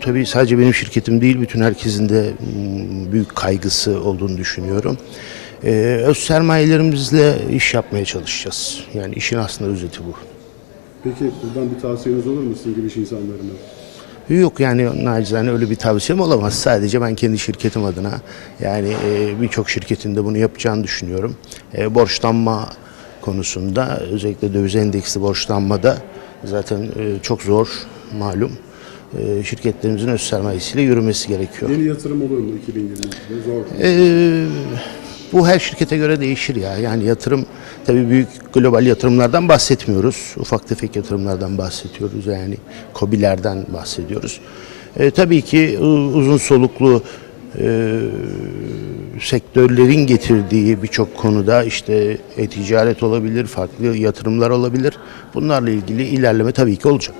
tabii sadece benim şirketim değil, bütün herkesin de mm, büyük kaygısı olduğunu düşünüyorum. Ee, öz sermayelerimizle iş yapmaya çalışacağız. Yani işin aslında özeti bu. Peki buradan bir tavsiyeniz olur mu sizin gibi iş insanlarına? Yok yani nacizane öyle bir tavsiyem olamaz. Sadece ben kendi şirketim adına yani e, birçok şirketin de bunu yapacağını düşünüyorum. E, borçlanma konusunda özellikle döviz endeksli borçlanmada zaten e, çok zor malum. E, şirketlerimizin öz sermayesiyle yürümesi gerekiyor. Yeni yatırım olur mu 2022'de? Zor. mu? Ee, bu her şirkete göre değişir ya. Yani yatırım tabii büyük global yatırımlardan bahsetmiyoruz. Ufak tefek yatırımlardan bahsediyoruz. Yani kobilerden bahsediyoruz. Ee, tabii ki uzun soluklu e, sektörlerin getirdiği birçok konuda işte e-ticaret olabilir, farklı yatırımlar olabilir. Bunlarla ilgili ilerleme tabii ki olacak.